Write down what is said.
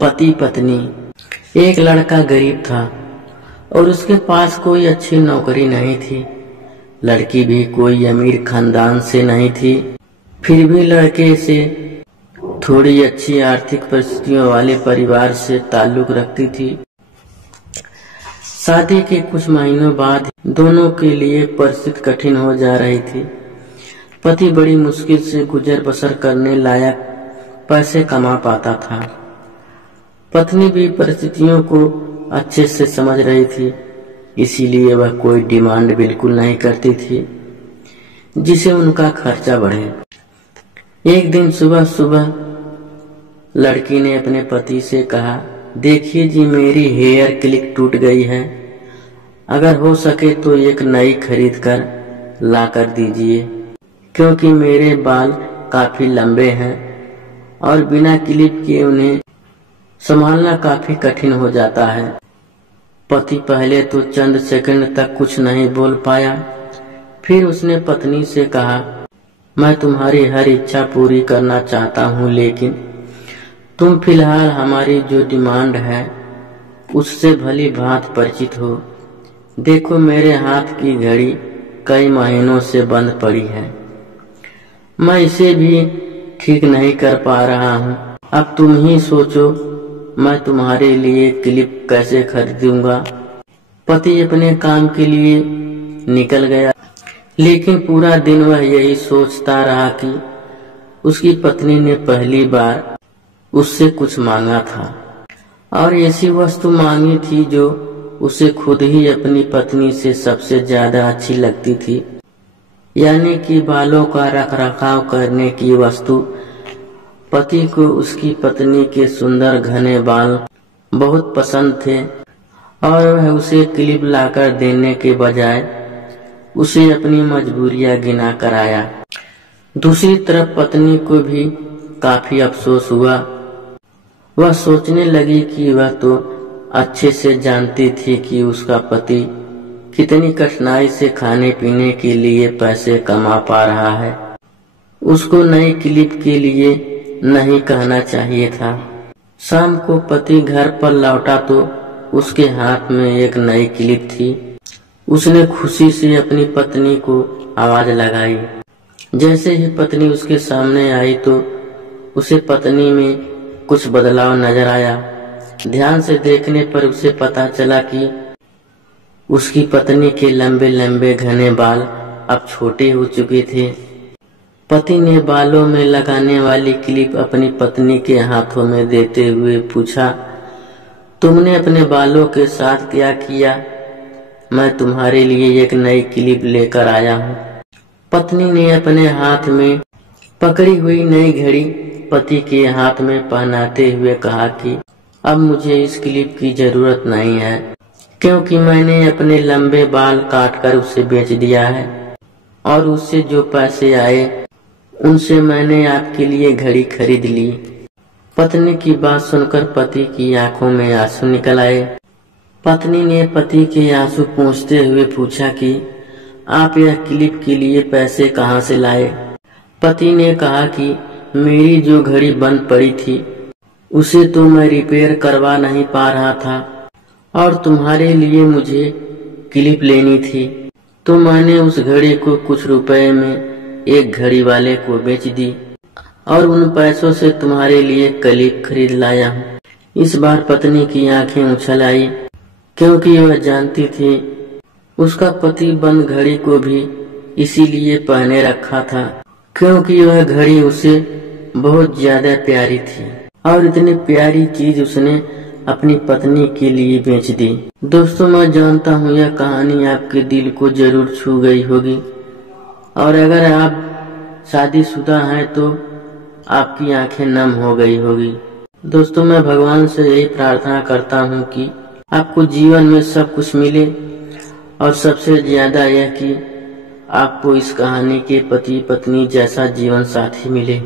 पति पत्नी। एक लड़का गरीब था और उसके पास कोई अच्छी नौकरी नहीं थी। लड़की भी कोई अमीर खानदान से नहीं थी, फिर भी लड़के से थोड़ी अच्छी आर्थिक परिस्थितियों वाले परिवार से ताल्लुक रखती थी। शादी के कुछ महीनों बाद दोनों के लिए परिस्थिति कठिन हो जा रही थी। पति बड़ी मुश्किल से गुजर बसर करने लायक पैसे कमा पाता था। पत्नी भी परिस्थितियों को अच्छे से समझ रही थी, इसीलिए वह कोई डिमांड बिल्कुल नहीं करती थी जिसे उनका खर्चा बढ़े। एक दिन सुबह सुबह लड़की ने अपने पति से कहा, देखिए जी, मेरी हेयर क्लिप टूट गई है, अगर हो सके तो एक नई खरीद कर ला कर दीजिए, क्योंकि मेरे बाल काफी लंबे हैं और बिना क्लिप के उन्हें संभालना काफी कठिन हो जाता है। पति पहले तो चंद सेकंड तक कुछ नहीं बोल पाया, फिर उसने पत्नी से कहा, मैं तुम्हारी हर इच्छा पूरी करना चाहता हूँ, लेकिन तुम फिलहाल हमारी जो डिमांड है उससे भली भांति परिचित हो। देखो, मेरे हाथ की घड़ी कई महीनों से बंद पड़ी है, मैं इसे भी ठीक नहीं कर पा रहा हूँ। अब तुम ही सोचो, मैं तुम्हारे लिए क्लिप कैसे खरीदूंगा। पति अपने काम के लिए निकल गया, लेकिन पूरा दिन वह यही सोचता रहा कि उसकी पत्नी ने पहली बार उससे कुछ मांगा था और ऐसी वस्तु मांगी थी जो उसे खुद ही अपनी पत्नी से सबसे ज्यादा अच्छी लगती थी, यानी कि बालों का रखरखाव करने की वस्तु। पति को उसकी पत्नी के सुंदर घने बाल बहुत पसंद थे और वह उसे क्लिप लाकर देने के बजाय उसे अपनी मजबूरियां गिना कर आया। दूसरी तरफ पत्नी को भी काफी अफसोस हुआ। वह सोचने लगी कि वह तो अच्छे से जानती थी कि उसका पति कितनी कठिनाई से खाने पीने के लिए पैसे कमा पा रहा है। उसको नई क्लिप के लिए नहीं कहना चाहिए था। शाम को पति घर पर लौटा तो उसके हाथ में एक नई क्लिप थी। उसने खुशी से अपनी पत्नी को आवाज लगाई। जैसे ही पत्नी उसके सामने आई तो उसे पत्नी में कुछ बदलाव नजर आया। ध्यान से देखने पर उसे पता चला कि उसकी पत्नी के लंबे लंबे घने बाल अब छोटे हो चुके थे। पति ने बालों में लगाने वाली क्लिप अपनी पत्नी के हाथों में देते हुए पूछा, तुमने अपने बालों के साथ क्या किया? मैं तुम्हारे लिए एक नई क्लिप लेकर आया हूँ। पत्नी ने अपने हाथ में पकड़ी हुई नई घड़ी पति के हाथ में पहनाते हुए कहा कि अब मुझे इस क्लिप की जरूरत नहीं है, क्योंकि मैंने अपने लंबे बाल काटकर उसे बेच दिया है और उससे जो पैसे आए उनसे मैंने आपके लिए घड़ी खरीद ली। पत्नी की बात सुनकर पति की आंखों में आंसू निकल आए। पत्नी ने पति के आंसू पोंछते हुए पूछा कि आप यह क्लिप के लिए पैसे कहाँ से लाए? पति ने कहा कि मेरी जो घड़ी बंद पड़ी थी उसे तो मैं रिपेयर करवा नहीं पा रहा था और तुम्हारे लिए मुझे क्लिप लेनी थी, तो मैंने उस घड़ी को कुछ रुपए में एक घड़ी वाले को बेच दी और उन पैसों से तुम्हारे लिए क्लिप खरीद लाया हूँ। इस बार पत्नी की आंखें उछल आई, क्योंकि वह जानती थी उसका पति बंद घड़ी को भी इसीलिए पहने रखा था क्योंकि वह घड़ी उसे बहुत ज्यादा प्यारी थी और इतनी प्यारी चीज उसने अपनी पत्नी के लिए बेच दी। दोस्तों, मैं जानता हूँ यह कहानी आपके दिल को जरूर छू गई होगी और अगर आप शादीशुदा हैं तो आपकी आंखें नम हो गई होगी। दोस्तों, मैं भगवान से यही प्रार्थना करता हूँ कि आपको जीवन में सब कुछ मिले और सबसे ज्यादा यह कि आपको इस कहानी के पति पत्नी जैसा जीवन साथी मिले।